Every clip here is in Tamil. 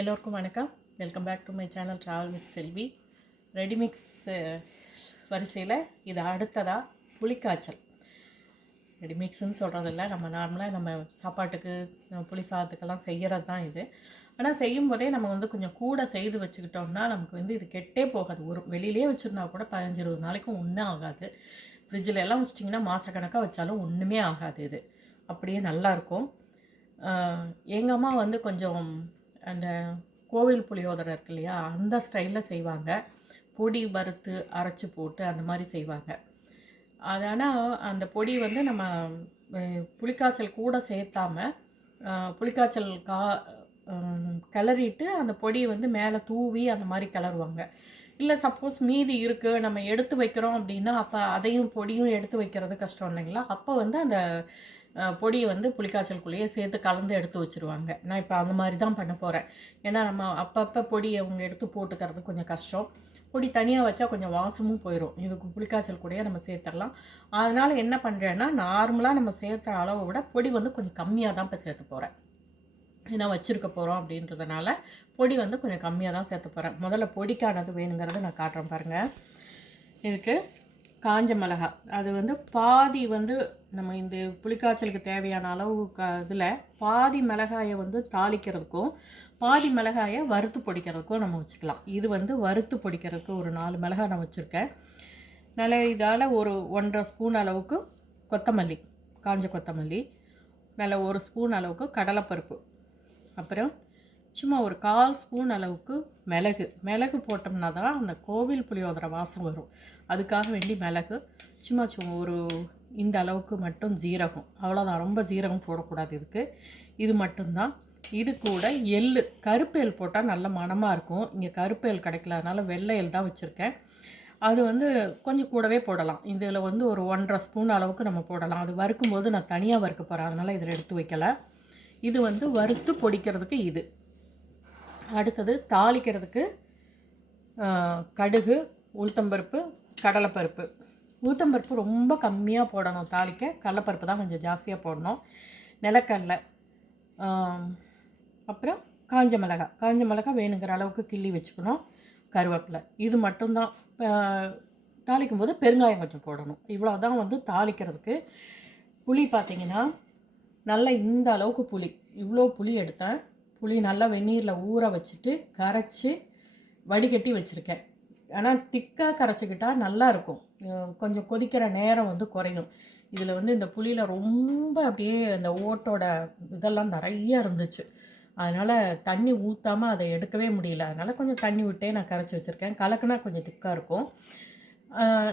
எல்லோருக்கும் வணக்கம். Welcome back to my channel travel with Selvi. Ready mix வரிசையில் இது அடுத்ததாக புளிக்காய்ச்சல். ரெடிமிக்ஸ்ன்னு சொல்கிறதில்ல, நம்ம நார்மலாக நம்ம சாப்பாட்டுக்கு புளி சாதத்துக்கெல்லாம் செய்கிறது தான் இது. ஆனால் செய்யும்போதே நம்ம கொஞ்சம் கூட செய்து வச்சுக்கிட்டோம்னா நமக்கு இது கெட்டே போகாது. ஒரு வெளியிலே வச்சுருந்தா கூட 15-20 நாளைக்கும் ஒன்றும் ஆகாது. ஃப்ரிட்ஜில் எல்லாம் வச்சிட்டிங்கன்னா மாதக்கணக்காக வச்சாலும் ஒன்றுமே ஆகாது. இது அப்படியே நல்லாயிருக்கும். எங்கள் அம்மா கொஞ்சம் அந்த கோவில் புளியோதரை இருக்கு இல்லையா, அந்த ஸ்டைலில் செய்வாங்க. பொடி வறுத்து அரைச்சி போட்டு அந்த மாதிரி செய்வாங்க. அது ஆனால் அந்த பொடி நம்ம புளிக்காய்ச்சல் கூட சேர்த்தாமல் புளிக்காய்ச்சல் கிளறிட்டு அந்த பொடி மேலே தூவி அந்த மாதிரி கிளறுவாங்க. இல்லை சப்போஸ் மீதி இருக்குது நம்ம எடுத்து வைக்கிறோம் அப்படின்னா அப்போ அதையும் பொடியும் எடுத்து வைக்கிறது கஷ்டம் இல்லைங்களா, அப்போ அந்த பொடியை புளிக்காய்ச்சலுக்குள்ளேயே சேர்த்து கலந்து எடுத்து வச்சுருவாங்க. நான் இப்போ அந்த மாதிரி தான் பண்ண போகிறேன். ஏன்னா நம்ம அப்பப்போ பொடியை அவங்க எடுத்து போட்டுக்கிறது கொஞ்சம் கஷ்டம். பொடி தனியாக வச்சா கொஞ்சம் வாசமும் போயிடும். இதுக்கு புளிக்காய்ச்சல் கூடயே நம்ம சேர்த்துடலாம். அதனால் என்ன பண்ணுறேன்னா, நார்மலாக நம்ம சேர்த்துற அளவை விட பொடி கொஞ்சம் கம்மியாக தான் இப்போ சேர்த்து போகிறேன். ஏன்னா வச்சுருக்க போகிறோம் அப்படின்றதுனால பொடி கொஞ்சம் கம்மியாக தான் சேர்த்து போகிறேன். முதல்ல பொடிக்கானது வேணுங்கிறத நான் காட்டுறேன் பாருங்கள். இதுக்கு காஞ்ச மிளகாய், அது பாதி நம்ம இந்த புளிக்காய்ச்சலுக்கு தேவையான அளவு இதில் பாதி மிளகாயை தாளிக்கிறதுக்கும் பாதி மிளகாயை வறுத்து பொடிக்கிறதுக்கும் நம்ம வச்சுக்கலாம். இது வறுத்து பொடிக்கிறதுக்கு ஒரு 4 மிளகாய் நான் வச்சுருக்கேன். நல்ல இதால் ஒரு 1.5 ஸ்பூன் அளவுக்கு கொத்தமல்லி, காஞ்ச கொத்தமல்லி, நல்ல 1 ஸ்பூன் அளவுக்கு கடலைப்பருப்பு, அப்புறம் சும்மா ஒரு 1/4 ஸ்பூன் அளவுக்கு மிளகு போட்டோம்னா தான் அந்த கோவில் புளியோதரை வாசம் வரும். அதுக்காக வேண்டி மிளகு, சும்மா ஒரு இந்த அளவுக்கு மட்டும் ஜீரகம், அவ்வளோதான். ரொம்ப ஜீரகம் போடக்கூடாது இதுக்கு. இது மட்டும்தான். இது கூட எள்ளு, கருப்பு எள் போட்டால் நல்ல மணமாக இருக்கும். இங்கே கருப்பு எள் கிடைக்கல, அதனால் வெள்ளை எள் தான் வச்சுருக்கேன். அது கொஞ்சம் கூடவே போடலாம். இதில் ஒரு 1.5 ஸ்பூன் அளவுக்கு நம்ம போடலாம். அது வறுக்கும்போது நான் தனியாக வறுக்க போகிறேன், அதனால் இதில் எடுத்து வைக்கலை. இது வறுத்து பொடிக்கிறதுக்கு இது. அடுத்தது தாளிக்கிறதுக்கு கடுகு, உளுத்தம்பருப்பு, கடலைப்பருப்பு. உளுத்தம்பருப்பு ரொம்ப கம்மியாக போடணும் தாளிக்க, கடலைப்பருப்பு தான் கொஞ்சம் ஜாஸ்தியாக போடணும். நிலக்கடலை, அப்புறம் காஞ்ச மிளகாய் வேணுங்கிற அளவுக்கு கிள்ளி வச்சுக்கணும். கருவேப்பிலை, இது மட்டும்தான். தாளிக்கும் போது பெருங்காயம் கொஞ்சம் போடணும். இவ்வளோ தான் தாளிக்கிறதுக்கு. புளி பார்த்திங்கன்னா நல்லா இந்த அளவுக்கு புளி, இவ்வளோ புளி எடுத்தேன். புளி நல்லா வெந்நீரில் ஊற வச்சுட்டு கரைச்சி வடிகட்டி வச்சுருக்கேன். ஆனால் திக்காக கரைச்சிக்கிட்டால் நல்லாயிருக்கும். கொஞ்சம் கொதிக்கிற நேரம் குறையும். இதில் இந்த புளியில் ரொம்ப அப்படியே அந்த ஓட்டோட இதெல்லாம் நிறைய இருந்துச்சு. அதனால் தண்ணி ஊற்றாமல் அதை எடுக்கவே முடியல. அதனால் கொஞ்சம் தண்ணி விட்டே நான் கரைச்சி வச்சுருக்கேன். கலக்குனா கொஞ்சம் திக்காக இருக்கும்.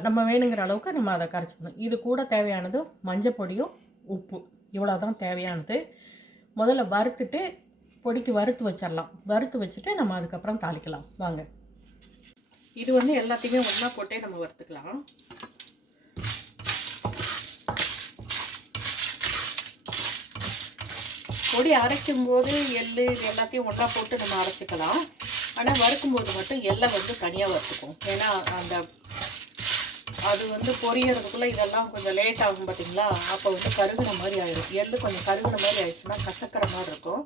நம்ம வேணுங்கிற அளவுக்கு நம்ம அதை கரைச்சிக்கணும். இது கூட தேவையானது மஞ்சள் பொடியும் உப்பு, இவ்வளோ தான் தேவையானது. முதல்ல வறுத்துட்டு பொடிக்கு வறுத்து வச்சிடலாம். வறுத்து வச்சுட்டு நம்ம அதுக்கப்புறம் தாளிக்கலாம் வாங்க. இது எல்லாத்தையுமே ஒன்றா போட்டே நம்ம வறுத்துக்கலாம். பொடி அரைக்கும் போது எள்ளு இது எல்லாத்தையும் ஒன்றா போட்டு நம்ம அரைச்சிக்கலாம். ஆனால் வறுக்கும்போது மட்டும் எள்ளை தனியாக வறுத்துக்கும். ஏன்னா அந்த அது பொரியறதுக்குள்ளே இதெல்லாம் கொஞ்சம் லேட் ஆகும் பார்த்தீங்களா, அப்போ கருகுன மாதிரி ஆயிடும். எள்ளு கொஞ்சம் கருகுன மாதிரி ஆயிடுச்சுன்னா கசக்கிற மாதிரி இருக்கும்.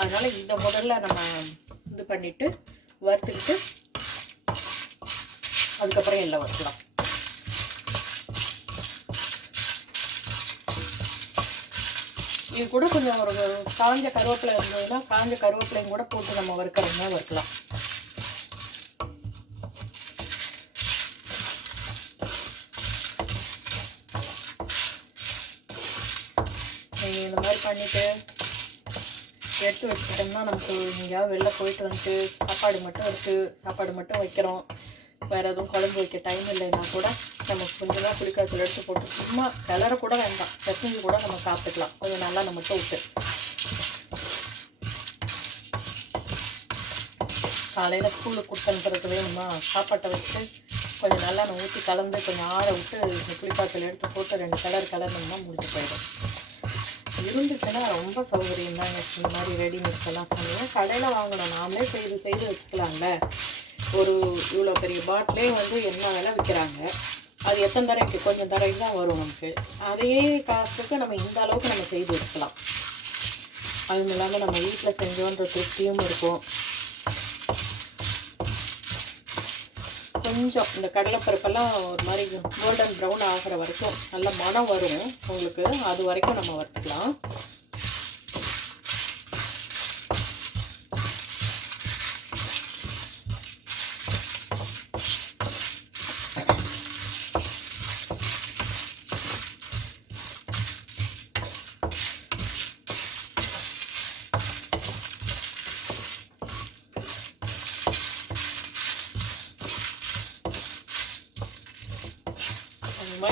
அதனால் இந்த முதல்ல நம்ம இது பண்ணிவிட்டு வறுத்துக்கிட்டு அதுக்கப்புறம் எள்ளை வறுக்கலாம். இது கூட கொஞ்சம் ஒரு காஞ்ச கருவேப்பிலை இருந்ததுன்னா காஞ்ச கருவேப்பிலையும் கூட போட்டு நம்ம வறுக்கிறோம்னா வறுக்கலாம். இந்த மாதிரி பண்ணிவிட்டு எடுத்து வச்சுக்கிட்டோம்னா நமக்கு எங்கேயாவது வெளில போயிட்டு சாப்பாடு மட்டும் வைக்கிறோம், வேறு எதுவும் குழம்பு வைக்க டைம் இல்லைன்னா கூட நமக்கு கொஞ்சமாக புளிக்காய்ச்சல் எடுத்து போட்டு சும்மா கிளற கூட வேண்டாம், பிசைஞ்சு கூட நம்ம சாப்பிட்டுக்கலாம். கொஞ்சம் நல்லா நம்ம விட்டு காலையில் ஸ்கூலுக்கு கொடுத்து அனுப்புறதுக்கு வேணுமா, சாப்பாட்டை வச்சுட்டு கொஞ்சம் நல்லா நம்ம ஊற்றி கலந்து கொஞ்சம் ஆற விட்டு இந்த புளிக்காய்ச்சல் எடுத்து போட்டு 2 கலர்னோம்னா முடிஞ்சு போயிடும். இருந்துச்சுன்னா ரொம்ப சௌகரியம் தாங்க. இந்த மாதிரி ரெடிமேட்ஸ் எல்லாம் பண்ணுவோம். கடையில் வாங்கணும், நாமளே செய்து வச்சுக்கலாம்ல. ஒரு இவ்வளோ பெரிய பாட்டிலே என்ன விலை விற்கிறாங்க, அது எத்தனை தரைக்கு, கொஞ்சம் தரைக்கு தான் வரும் நமக்கு. அதே காசுக்கு நம்ம இந்த அளவுக்கு நம்ம செய்து வச்சுக்கலாம். அதுவும் இல்லாமல் நம்ம வீட்டில் செஞ்சோன்ற திருப்தியும் இருக்கும். கொஞ்சம் இந்த கடலைப்பருப்பெல்லாம் ஒரு மாதிரி கோல்டன் ப்ரௌன் ஆகிற வரைக்கும் நல்ல மணம் வரும் உங்களுக்கு, அது வரைக்கும் நம்ம வறுத்துக்கலாம்.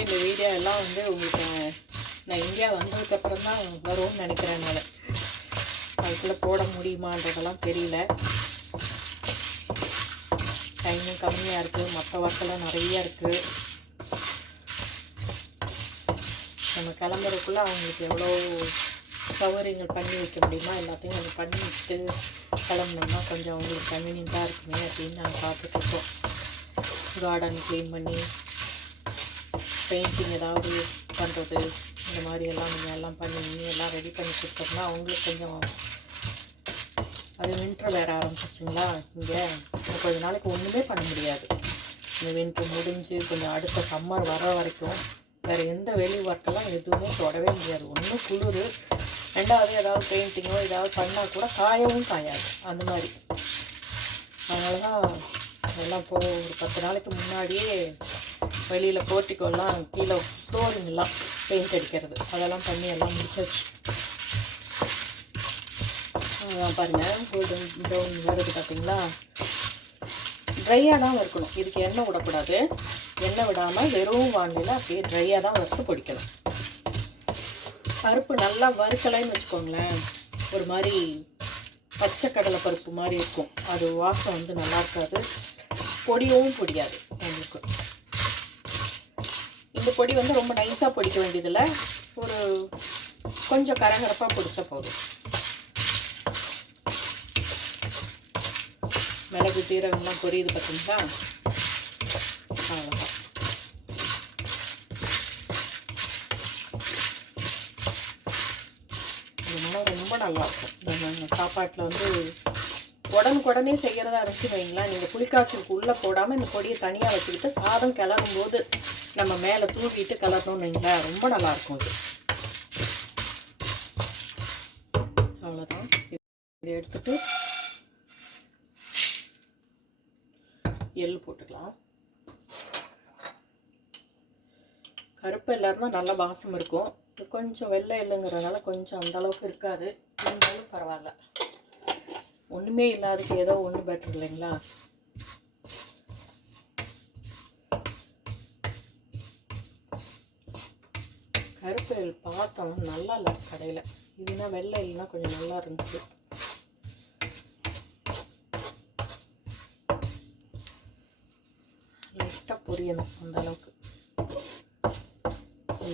இந்த வீடியோ எல்லாம் வந்து உங்களுக்கு நான் இந்தியா வந்ததுக்கப்புறம் தான் வரும்னு நினைக்கிறேன். நான் அதுக்குள்ளே போட முடியுமான்றதெல்லாம் தெரியல. டைமும் கம்மியாக இருக்குது, மற்ற ஒர்க்கெல்லாம் நிறையா இருக்குது. நம்ம கிளம்புறதுக்குள்ளே அவங்களுக்கு எவ்வளோ சௌகரியங்கள் பண்ணி வைக்க முடியுமா எல்லாத்தையும் நம்ம பண்ணி வச்சுட்டு கிளம்புனோம்னா கொஞ்சம் அவங்களுக்கு கன்வீனியண்ட்டாக இருக்குமே அப்படின்னு நாங்கள் பார்த்துட்ருக்கோம். கார்டன் க்ளீன் பண்ணி பெயிண்டிங் ஏதாவது பண்ணுறது, இந்த மாதிரி எல்லாம் நீங்கள் எல்லாம் பண்ணி எல்லாம் ரெடி பண்ணி கொடுத்தோம்னா அவங்களுக்கு கொஞ்சம், அது வின்டர் வேறு ஆரம்பிச்சிருச்சுங்களா இங்கே, கொஞ்ச நாளைக்கு ஒன்றுமே பண்ண முடியாது. இந்த வின்டர் முடிஞ்சு கொஞ்சம் அடுத்த சம்மர் வர வரைக்கும் வேறு எந்த வெளி ஒர்க்கெல்லாம் எதுவுமே தொடவே முடியாது. ஒன்றும் குளிர், ரெண்டாவது ஏதாவது பெயிண்டிங்கோ ஏதாவது பண்ணால் கூட காயவும் காயாது அந்த மாதிரி. அதனால தான் எல்லாம் ஒரு 10 நாளைக்கு முன்னாடியே வெளியில் போர்ட்டிக்கோலாம் கீழே ஃப்ளோரிங்கெல்லாம் பெயிண்ட் அடிக்கிறது அதெல்லாம் பண்ணி எல்லாம் முடிச்சாச்சு. அதான் பாருங்கள் கோல்டன் ப்ரௌன் வருது பார்த்தீங்களா. ட்ரையாக தான் வறுக்கணும், இதுக்கு எண்ணெய் விடக்கூடாது. எண்ணெய் விடாமல் வெறும் வானிலையில் அப்படியே ட்ரையாக தான் வறுத்து பொடிக்கணும். பருப்பு நல்லா வறுக்கலைன்னு வச்சுக்கோங்களேன், ஒரு மாதிரி பச்சை கடலை பருப்பு மாதிரி இருக்கும். அது வாசம் வந்து நல்லா இருக்காது, பொடியவும் பொடியாது உங்களுக்கு. இந்த பொடி வந்து ரொம்ப நைஸாக பொடிக்க வேண்டியதில்லை, ஒரு கொஞ்சம் கரகரப்பாக பொடிச்ச போதும். மிளகு சீரகம்லாம் பொரியுது பார்த்தீங்களா, அவ்வளோதான். இந்த மனம் ரொம்ப நல்லாயிருக்கும். சாப்பாட்டில் வந்து உடனுக்குடனே செய்கிறதா இருந்துச்சு வைங்களேன், நீங்கள் புளிக்காய்ச்சலுக்கு உள்ளே போடாமல் இந்த பொடியை தனியாக வச்சுக்கிட்டு சாதம் கிளறும் போது நம்ம மேலே தூவிட்டு கிளறணும்னு வைங்களேன், ரொம்ப நல்லாயிருக்கும் இது. அவ்வளோதான். இதை எடுத்துட்டு எள்ளு போட்டுக்கலாம். கருப்பு எல்லாருமே நல்ல வாசம் இருக்கும். இது கொஞ்சம் வெள்ளை எள்ளுங்கிறதுனால கொஞ்சம் அந்தளவுக்கு இருக்காது, இருந்தாலும் பரவாயில்ல. ஒன்றுமே இல்லாததுக்கு ஏதோ ஒன்று பெட்டர் இல்லைங்களா. கருப்பு எள் பார்த்தோம் நல்லா இல்லை கடையில், இதுனா வெள்ளை எள்ளுனா கொஞ்சம் நல்லா இருந்துச்சு. லைட்டாக பொரியணும் அந்த அளவுக்கு.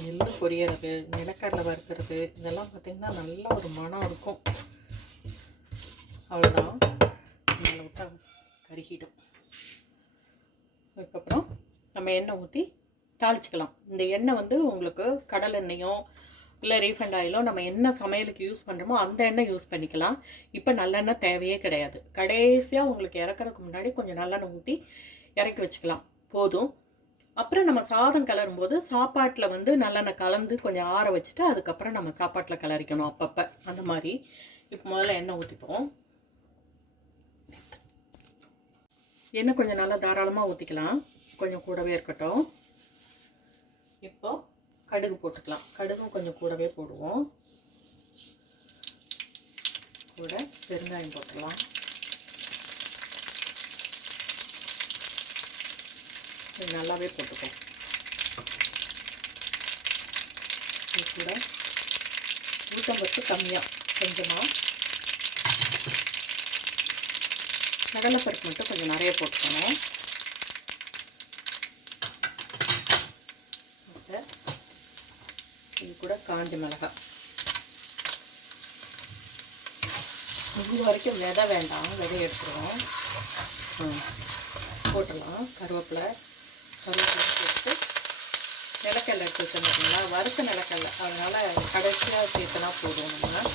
எள்ளு பொரியறது, நிலக்கடலை வறுக்கிறது, இதெல்லாம் பார்த்திங்கன்னா நல்ல ஒரு மனம் இருக்கும். அவ்வளோதான், மேலே விட்டால் கருகிடும். அதுக்கப்புறம் நம்ம எண்ணெய் ஊற்றி தாளிச்சிக்கலாம். இந்த எண்ணெய் வந்து உங்களுக்கு கடல் எண்ணெயோ இல்லை ரீஃபண்ட் ஆயிலோ நம்ம என்ன சமையலுக்கு யூஸ் பண்ணுறோமோ அந்த எண்ணெய் யூஸ் பண்ணிக்கலாம். இப்போ நல்லெண்ணெய் தேவையே கிடையாது. கடைசியாக உங்களுக்கு இறக்குறதுக்கு முன்னாடி கொஞ்சம் நல்லெண்ணெய் ஊற்றி இறக்கி வச்சுக்கலாம் போதும். அப்புறம் நம்ம சாதம் கிளறும்போது சாப்பாட்டில் வந்து நல்லெண்ணெய் கலந்து கொஞ்சம் ஆற வச்சுட்டு அதுக்கப்புறம் நம்ம சாப்பாட்டில் கிளறிக்கணும் அப்பப்போ அந்த மாதிரி. இப்போ முதல்ல எண்ணெய் ஊற்றிப்போம். எண்ணெய் கொஞ்சம் நல்லா தாராளமாக ஊற்றிக்கலாம், கொஞ்சம் கூடவே இருக்கட்டும். இப்போ கடுகு போட்டுக்கலாம். கடுகும் கொஞ்சம் கூடவே போடுவோம். கூட பெருங்காயம் போட்டுக்கலாம். இது நல்லாவே போட்டுப்போம். இது கூட ஊட்டம்பருப்பு கம்மியாக கொஞ்சமாக, கடலைப்பருப்பு மட்டும் கொஞ்சம் நிறைய போட்டுக்கணும். இது கூட காஞ்ச மிளகாய், இது வரைக்கும் விதை வேண்டாம், விதை எடுத்துருவோம். போட்டுடலாம். கருவேப்பிலை போட்டு நிலக்கடலை எடுத்து வச்சோம் பார்த்தீங்களா, வறுத்த நிலக்கடலை, அதனால் கடைசியாக சேர்த்துனா போதும். நம்ம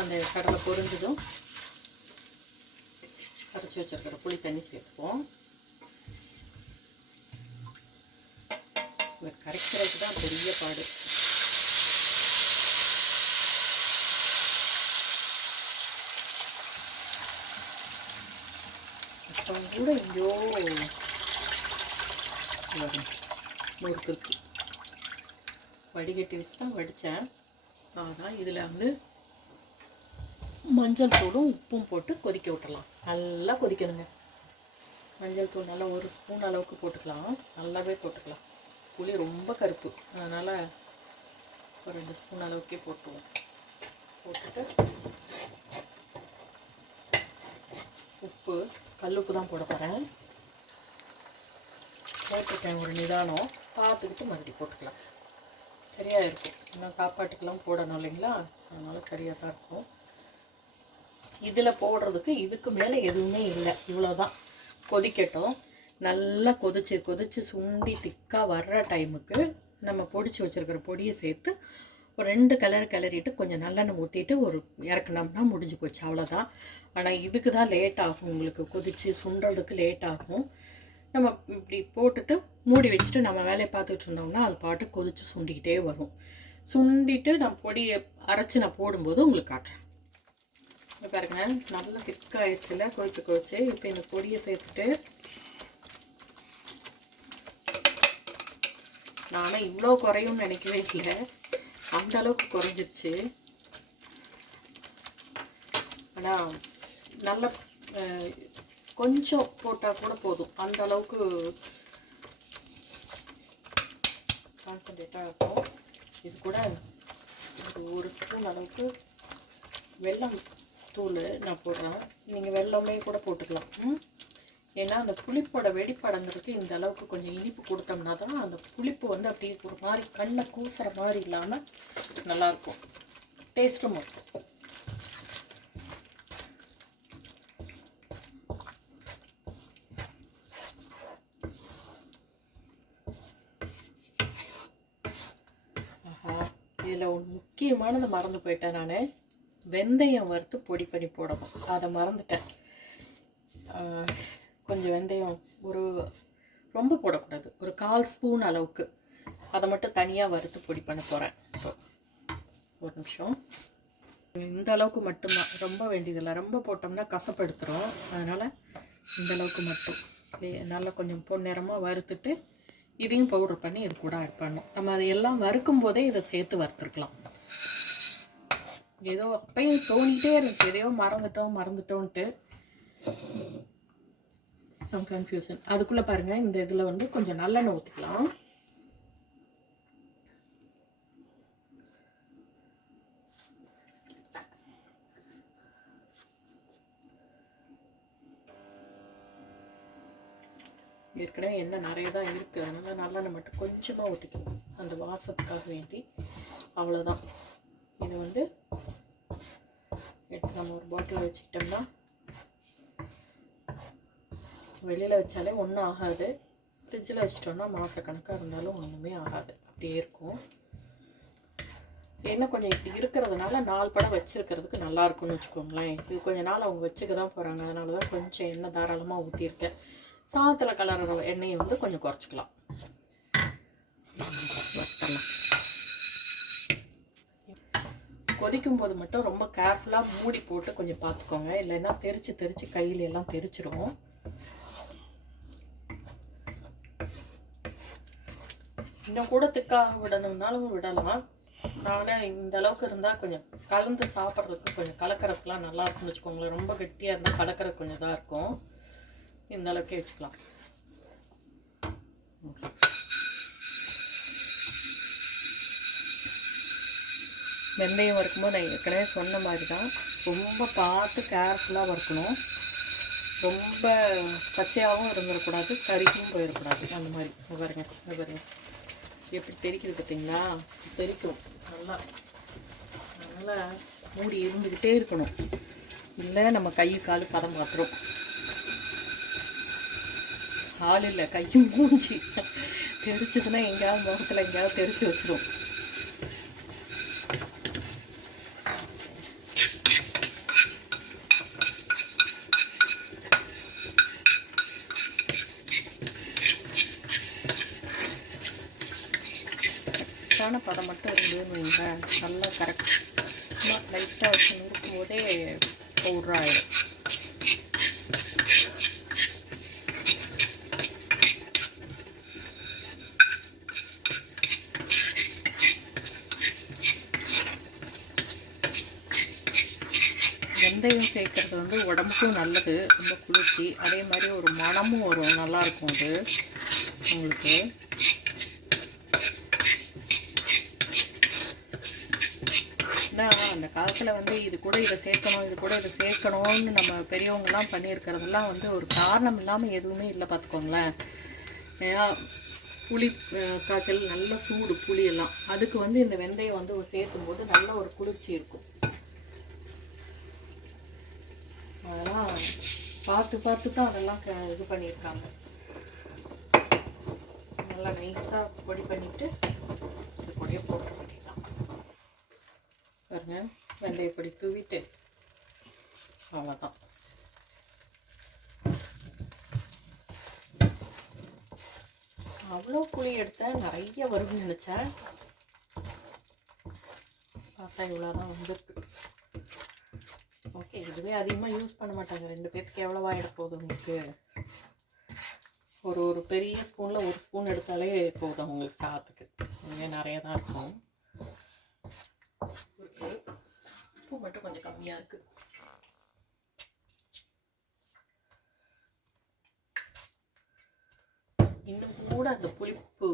அந்த கடலை பொரிஞ்சதும் கரைச்சி வச்சுருக்கிற புளி தண்ணி சேர்த்துப்போம். இந்த கரைக்கிறதுக்கு தான் பெரிய பாடு. இப்போ கூட எங்கேயோ நூறுக்கு வடிகட்டி வச்சு தான் வடித்தேன். அதான் இதில் வந்து மஞ்சள் தூளும் உப்பும் போட்டு கொதிக்க விட்டுடலாம். நல்லா கொதிக்கணுங்க. மஞ்சள் தூள் நல்லா 1 ஸ்பூன் அளவுக்கு போட்டுக்கலாம். நல்லாவே போட்டுக்கலாம். புளி ரொம்ப கருப்பு, அதனால் ஒரு 2 ஸ்பூன் அளவுக்கே போட்டுருவோம். போட்டுட்டு உப்பு, கல்லுப்பு தான் போட போகிறேன். போட்டுருக்கேன். ஒரு நிதானம் பார்த்துக்கிட்டு மறுபடியும் போட்டுக்கலாம். சரியாக இருக்கும். இன்னும் சாப்பாட்டுக்கெல்லாம் போடணும் இல்லைங்களா, அதனால் சரியாக தான் இருக்கும். இதில் போடுறதுக்கு இதுக்கு மேலே எதுவுமே இல்லை. இவ்வளோதான். கொதிக்கட்டும். நல்லா கொதிச்சு சுண்டி திக்காக வர்ற டைமுக்கு நம்ம பொடிச்சு வச்சுருக்கிற பொடியை சேர்த்து ஒரு 2 கிளறிட்டு கொஞ்சம் நல்லெண்ணெய் ஊற்றிட்டு இறக்குனோம்னா முடிஞ்சு போச்சு. அவ்வளோதான். ஆனால் இதுக்கு தான் லேட் ஆகும். உங்களுக்கு கொதித்து சுண்டுறதுக்கு லேட் ஆகும். நம்ம இப்படி போட்டுட்டு மூடி வச்சுட்டு நம்ம வேலையை பார்த்துட்டு இருந்தோம்னா அது பாட்டு கொதித்து சுண்டிக்கிட்டே வரும். சுண்டிட்டு நான் பொடியை அரைச்சி நான் போடும்போது உங்களுக்கு காட்டுறேன். இப்போ பாருங்க, நல்லா திக்காயிடுச்சுல கொதிச்சு. இப்போ இந்த பொடியை சேர்த்துட்டு நானும் இவ்வளோ குறையும்னு நினைக்கவே இல்லை. அந்த அளவுக்கு குறைஞ்சிருச்சு. ஆனால் நல்லா கொஞ்சம் போட்டால் கூட போதும். அந்த அளவுக்கு கான்சன்ட்ரேட்டாக இருக்கும். இது கூட ஒரு ஸ்பூன் அளவுக்கு வெல்லம் தூள் நான் போடுறேன். நீங்கள் வெல்லமே கூட போட்டுக்கலாம். ஏன்னா அந்த புளிப்போட வெடிப்படங்கிறதுக்கு இந்த அளவுக்கு கொஞ்சம் இனிப்பு கொடுத்தோம்னா தான் அந்த புளிப்பு வந்து அப்படியே ஒரு மாதிரி கண்ணை கூசுகிற மாதிரி இல்லாமல் நல்லாயிருக்கும். டேஸ்ட்டும் இருக்கும். ஆஹா, இதில் ஒரு முக்கியமானது மறந்து போயிட்டேன். நான் வெந்தயம் வறுத்து பொடி பண்ணி போடணும். அதை மறந்துட்டேன். கொஞ்சம் வெந்தயம் ரொம்ப போடக்கூடாது. ஒரு 1/4 ஸ்பூன் அளவுக்கு அதை மட்டும் தனியாக வறுத்து பொடி பண்ண போகிறேன். இப்போ ஒரு நிமிஷம். இந்த அளவுக்கு மட்டும்தான், ரொம்ப வேண்டியதில்லை. ரொம்ப போட்டோம்னா கசப்படுத்துகிறோம். அதனால் இந்த அளவுக்கு மட்டும் நல்லா கொஞ்சம் பொன்னிறமாக வறுத்துட்டு இதையும் பவுடர் பண்ணி இது கூட ஆட் பண்ணணும். நம்ம அதை எல்லாம் வறுக்கும் போதே இதை சேர்த்து வறுத்துருக்கலாம். ஏதோ அப்பையும் தோணிகிட்டே இருந்துச்சு, எதையோ மறந்துட்டோன்ட்டு சம் கன்ஃபியூஷன். அதுக்குள்ளே பாருங்கள், இந்த இதில் வந்து கொஞ்சம் நல்லெண்ணெய் ஊற்றிக்கலாம். ஏற்கனவே எண்ணெய் நிறைய தான் இருக்குது, அதனால் நல்லெண்ணெய் மட்டும் கொஞ்சமாக ஊற்றிக்கலாம் அந்த வாசத்துக்காக வேண்டி. அவ்வளோதான். இது வந்து எடுத்து நம்ம ஒரு பாட்டில் வச்சுக்கிட்டோம்னா வெளியில் வச்சாலே ஒன்றும் ஆகாது. ஃப்ரிட்ஜில் வச்சிட்டோம்னா மாதக்கணக்காக இருந்தாலும் ஒன்றுமே ஆகாது, அப்படியே இருக்கும். என்ன கொஞ்சம் இப்படி இருக்கிறதுனால 4 படம் வச்சுருக்கிறதுக்கு நல்லா இருக்கும்னு வச்சுக்கோங்களேன். இது கொஞ்சம் நாள் அவங்க வச்சுக்க தான் போகிறாங்க. அதனால தான் கொஞ்சம் எண்ணெய் தாராளமாக ஊற்றிருக்கேன். சாதத்தில் கலர்ற எண்ணெயை வந்து கொஞ்சம் குறைச்சிக்கலாம். கொதிக்கும் போது மட்டும் ரொம்ப கேர்ஃபுல்லாக மூடி போட்டு கொஞ்சம் பார்த்துக்கோங்க. இல்லைன்னா தெரிச்சு கையில் எல்லாம் தெரிச்சிடும். இன்னும் கூட திக்காக விடணும்னாலும் விடலாம். நானே இந்த அளவுக்கு இருந்தால் கொஞ்சம் கலந்து சாப்பிட்றதுக்கு கொஞ்சம் கலக்கிறதுக்குலாம் நல்லா இருக்கும்னு வச்சுக்கோங்களேன். ரொம்ப கெட்டியாக இருந்தால் கலக்கிறது கொஞ்சம் இதாக இருக்கும். இந்த அளவுக்கே வச்சுக்கலாம். வெந்தயம் வறுக்கும்போது நான் ஏற்கனவே சொன்ன மாதிரி தான் ரொம்ப பார்த்து கேர்ஃபுல்லாக வறுக்கணும். ரொம்ப பச்சையாகவும் இருந்துடக்கூடாது, கறிக்கும் போயிடக்கூடாது. அந்த மாதிரி பாருங்க எப்படி தெரிக்குது பார்த்தீங்களா? தெரிக்கும் நல்லா. அதனால் மூடி இருந்துக்கிட்டே இருக்கணும். இல்லை நம்ம கை கால் பதம் பார்த்துரும். ஆள் இல்லை, கையும் மூஞ்சி தெரிச்சதுன்னா எங்கேயாவது முகத்தில் எங்கேயாவது தெரிச்சு வச்சிடும். லைட்டான பதம் மட்டும் இருந்ததுன்னு வைங்களேன், நல்லா கரெக்டாக லைட்டாக வச்சு நுறுக்கும் போதே பவுட்ராகிடும். வெந்தயம் சேர்க்கறது வந்து உடம்புக்கும் நல்லது, ரொம்ப குளிர்ச்சி. அதே மாதிரி ஒரு மணமும் வரும், நல்லாயிருக்கும் அது உங்களுக்கு. ஏன்னா அந்த காலத்தில் வந்து இது கூட இதை சேர்க்கணும், இது கூட இதை சேர்க்கணும்னு நம்ம பெரியவங்கலாம் பண்ணியிருக்கிறதெல்லாம் வந்து ஒரு காரணம் இல்லாமல் எதுவுமே இல்லை பார்த்துக்கோங்களேன். ஏன்னா புளி காய்ச்சல் நல்ல சூடு புளியெல்லாம், அதுக்கு வந்து இந்த வெந்தயம் வந்து சேர்த்தும் போது நல்ல ஒரு குளிர்ச்சி இருக்கும். அதெல்லாம் பார்த்து தான் அதெல்லாம் இது பண்ணியிருக்காங்க. நல்லா நைஸாக பொடி பண்ணிவிட்டு இது கூடயே போட்டுற வேண்டியதான். பாருங்க, வெந்தயப்பொடி தூவிட்டு அவ்வளோதான். அவ்வளோ புளி எடுத்தேன், நிறைய வரும்னு நினச்சேன். பார்த்தா இவ்வளோதான் வந்துருக்கு. ஓகே, இதுவே அதிகமாக யூஸ் பண்ண மாட்டாங்க. 2 பேர்த்துக்கு எவ்வளோ ஆகிட போகுது உங்களுக்கு? ஒரு பெரிய ஸ்பூனில் 1 ஸ்பூன் எடுத்தாலே போதும் உங்களுக்கு சாதத்துக்கு. இங்கே நிறைய தான் இருக்கும். உப்பு மட்டும் கொஞ்சம் கம்மியாக இருக்குது. இன்னும் கூட அந்த புளிப்பு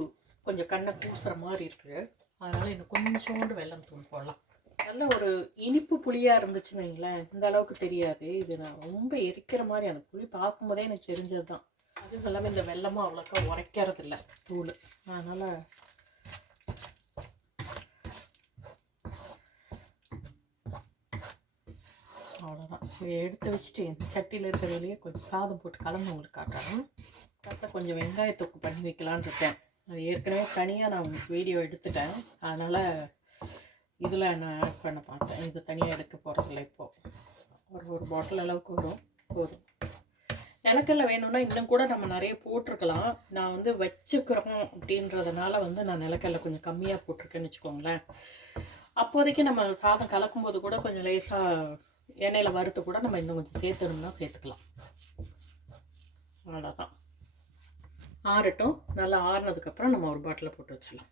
கொஞ்சம் கண்ணை கூசுற மாதிரி இருக்குது. அதனால் இன்னும் கொஞ்சோண்டு வெல்லம் தூள் போடலாம். நல்ல ஒரு இனிப்பு புளியாக இருந்துச்சுன்னு வைங்களேன், இந்த அளவுக்கு தெரியாது. இது நான் ரொம்ப எரிக்கிற மாதிரி அந்த புளி பார்க்கும்போதே எனக்கு தெரிஞ்சது தான். அதுவும் இல்லாமல் இந்த வெல்லமும் அவ்வளோக்கா உரைக்கிறது இல்லை தூள். அதனால் அவ்வளோதான். எடுத்து வச்சுட்டு சட்டியில் இருக்கிறதுலையே கொஞ்சம் சாதம் போட்டு கலந்து உங்களுக்கு காட்டுறேன். கரெக்டாக கொஞ்சம் வெங்காய தொக்கு பண்ணி வைக்கலான்னு இருக்கேன். அது ஏற்கனவே தனியாக நான் உங்களுக்கு வீடியோ எடுத்துட்டேன். அதனால் இதில் நான் ஆட் பண்ண பார்த்தேன். இது தனியாக எடுக்க போகிறதில்ல. இப்போது ஒரு பாட்டில் அளவுக்கு வரும், போதும். நிலக்கடலை வேணும்னா இன்னும் கூட நம்ம நிறைய போட்டிருக்கலாம். நான் வந்து வச்சுக்கிறோம் அப்படின்றதுனால வந்து நான் நிலக்கடலை கொஞ்சம் கம்மியாக போட்டிருக்கேன்னு வச்சுக்கோங்களேன். அப்போதைக்கு நம்ம சாதம் கலக்கும்போது கூட கொஞ்சம் லேசாக எண்ணெயில் வறுத்து கூட நம்ம இன்னும் கொஞ்சம் சேர்த்துணும்னா சேர்த்துக்கலாம். அவ்வளோதான். ஆறட்டும். நல்லா ஆறுனதுக்கப்புறம் நம்ம ஒரு பாட்டிலில் போட்டு வச்சிடலாம்.